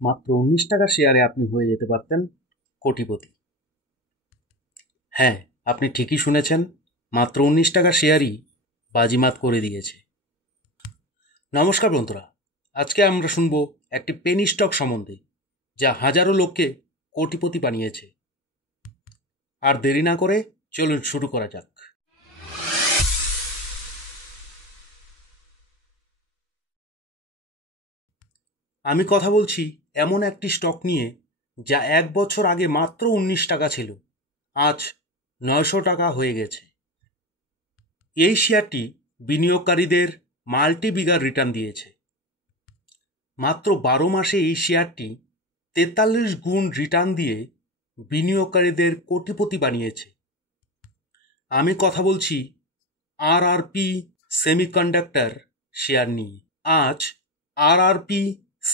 মাত্র 19 টাকা শেয়ারে আপনি হয়ে যেতে পারতেন কোটিপতি। হ্যাঁ, আপনি ঠিকই শুনেছেন, মাত্র 19 টাকা শেয়ারই বাজিমাত করে দিয়েছে। নমস্কার বন্ধুরা, আজকে আমরা শুনব একটি পেনি স্টক সম্বন্ধে যা হাজারো লোককে কোটিপতি বানিয়েছে। আর দেরি না করে চলুন শুরু করা যাক। আমি কথা বলছি এমন একটি স্টক নিয়ে যা 1 বছর আগে মাত্র 19 টাকা ছিল, আজ 900 টাকা হয়ে গেছে। এই শেয়ারটি বিনিয়োগকারীদের মাল্টি বিগার রিটার্ন দিয়েছে। মাত্র 12 মাসে এই শেয়ারটি 43 গুণ রিটার্ন দিয়ে বিনিয়োগকারীদের কোটিপতি বানিয়েছে। আমি কথা বলছি আরআরপি সেমিকন্ডাক্টর শেয়ার নিয়ে। আজ আরআরপি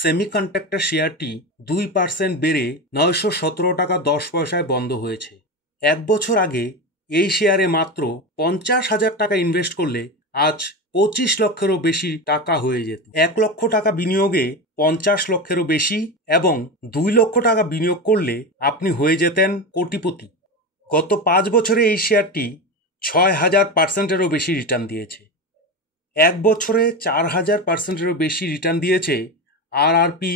সেমিকন্ডাক্টর শেয়ারটি 2% বেড়ে 917 টাকা 10 পয়সায় বন্ধ হয়েছে। 1 বছর আগে এই শেয়ারে মাত্র 50,000 টাকা ইনভেস্ট করলে আজ 25 লক্ষেরও বেশি টাকা হয়ে যেত। 1 লক্ষ টাকা বিনিয়োগে 50 লক্ষেরও বেশি এবং 2 লক্ষ টাকা বিনিয়োগ করলে আপনি হয়ে যেতেন কোটিপতি। গত 5 বছরে এই শেয়ারটি 6,000%-এরও বেশি রিটার্ন দিয়েছে। 1 বছরে 4,000%-এরও বেশি রিটার্ন দিয়েছে আরআরপি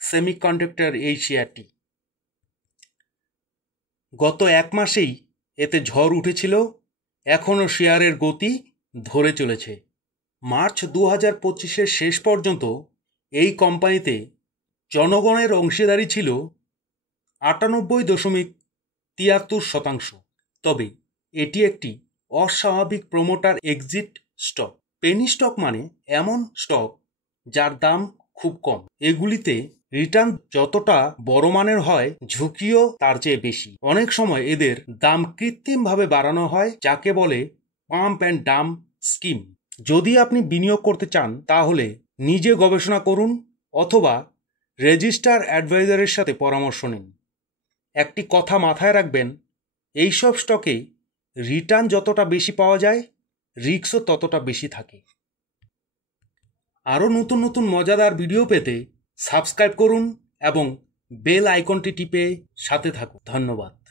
সেমিকন্ডাক্টর এই শেয়ারটি। গত 1 মাসেই এতে ঝড় উঠেছিল, এখনও শেয়ারের গতি ধরে চলেছে। মার্চ 2025-এর শেষ পর্যন্ত এই কোম্পানিতে জনগণের অংশীদারি ছিল 98.73%। তবে এটি একটি অস্বাভাবিক promoter exit stock. Penney stock মানে এমন স্টক যার দাম খুব কম। এগুলিতে রিটার্ন যতটা বড় মানের হয়, ঝুঁকিও তার চেয়ে বেশি। অনেক সময় এদের দাম কৃত্রিমভাবে বাড়ানো হয়, যাকে বলে পাম্প অ্যান্ড ডাম্প স্কিম। যদি আপনি বিনিয়োগ করতে চান তাহলে নিজে গবেষণা করুন অথবা রেজিস্টার অ্যাডভাইজারের সাথে পরামর্শ নিন। একটি কথা মাথায় রাখবেন, এইসব স্টকে রিটার্ন যতটা বেশি পাওয়া যায়, রিস্কও ততটা বেশি থাকে। আরও নতুন নতুন মজাদার ভিডিও পেতে সাবস্ক্রাইব করুন এবং বেল আইকনটি টিপে সাথে থাকুন। ধন্যবাদ।